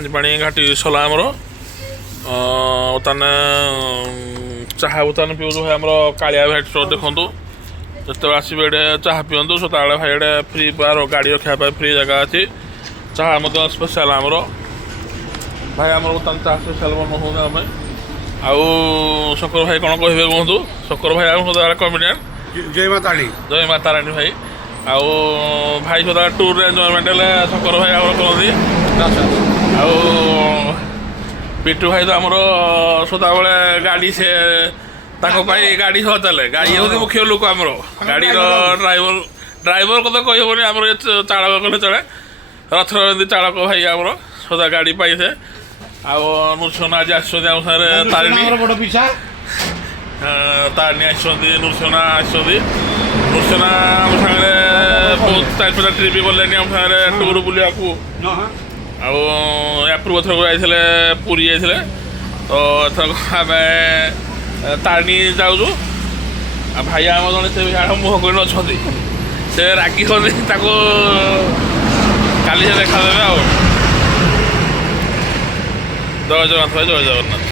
ପାଣି ଘାଟି ସଲା ଆମର ବର୍ତ୍ତମାନ ଚାହା ବର୍ତ୍ତମାନ ପିଉଛୁ ଭାଇ ଆମର କାଳିଆ ଭାଇ ଷ୍ଟୋର୍ ଦେଖନ୍ତୁ ଯେତେବେଳେ ଆସିବେ ଏଇଠି ଚାହା ପିଅନ୍ତୁ ସଦାବେଳେ ଭାଇ ଏଇଠି ଫ୍ରି ବାର ଗାଡ଼ି ରଖିବା ପାଇଁ ଫ୍ରି ଜାଗା ଅଛି ଚାହା ମଧ୍ୟ ସ୍ପେଶାଲ୍ ଆମର ଭାଇ ଆମର ବର୍ତ୍ତମାନ ଚାହା ସ୍ପେଶାଲ୍ ବନଉଛନ୍ତି ଆମେ ଆଉ ଶଙ୍କର ଭାଇ କ'ଣ କହିବେ କୁହନ୍ତୁ ଶଙ୍କର ଭାଇ ଆମ ସଦାବେଳେ କମେଡ଼ିଆନ୍ ଜୟ ମା ତାରିଣୀ ଜୟ ମା ତାରିଣୀ ଭାଇ ଆଉ ଭାଇ ସଦାବେଳେ ଟୁର୍ରେ ଏନ୍ଜୟମେଣ୍ଟ ହେଲେ ଶଙ୍କର ଭାଇ ଆମର କରନ୍ତି ଆଉ ପିଟୁ ଭାଇ ତ ଆମର ସଦାବେଳେ ଗାଡ଼ି ସେ ତାଙ୍କ ପାଇଁ ଗାଡ଼ି ସହ ଚାଲେ ଗାଡ଼ି ହେଉଛି ମୁଖ୍ୟ ଲୋକ ଆମର ଗାଡ଼ିର ଡ୍ରାଇଭର କଥା କହିହେବନି ଆମର ଚାଳକ କଲେ ଚଳେ ରଥର ଏମିତି ଚାଳକ ଭାଇ ଆମର ସଦା ଗାଡ଼ି ପାଇছে ଆଉ ନୃସିଂହନା ଆଜି ଆସିଛନ୍ତି ଆମ ସାଙ୍ଗରେ ତାରିଣୀ ବଡ଼ ପିଛା ତାରିଣୀ ଆସିଛନ୍ତି ନୃସିଂହନା ଆସିଛନ୍ତି ନୃସିଂହନା ଆମ ସାଙ୍ଗରେ ବହୁତ 4-5 ଟ୍ରିପ୍ ଗଲେନି ଆମ ସାଙ୍ଗରେ ଟୁର୍ ବୁଲିବାକୁ ଆଉ ୟା ପୂର୍ବଥରକ ଯାଇଥିଲେ ପୁରୀ ଯାଇଥିଲେ ତ ଏଥରକ ଆମେ ତାରିଣୀ ଯାଉଛୁ ଆଉ ଭାଇ ଆମ ଜଣେ ସେ ଭାଇ ମୁହଁ କରି ଅଛନ୍ତି ସେ ରାଗିଛନ୍ତି ତାକୁ କାଲି ସେ ଦେଖାଦେବେ ଆଉ ଜୟ ଜଗନ୍ନାଥ ଭାଇ ଜୟ ଜଗନ୍ନାଥ।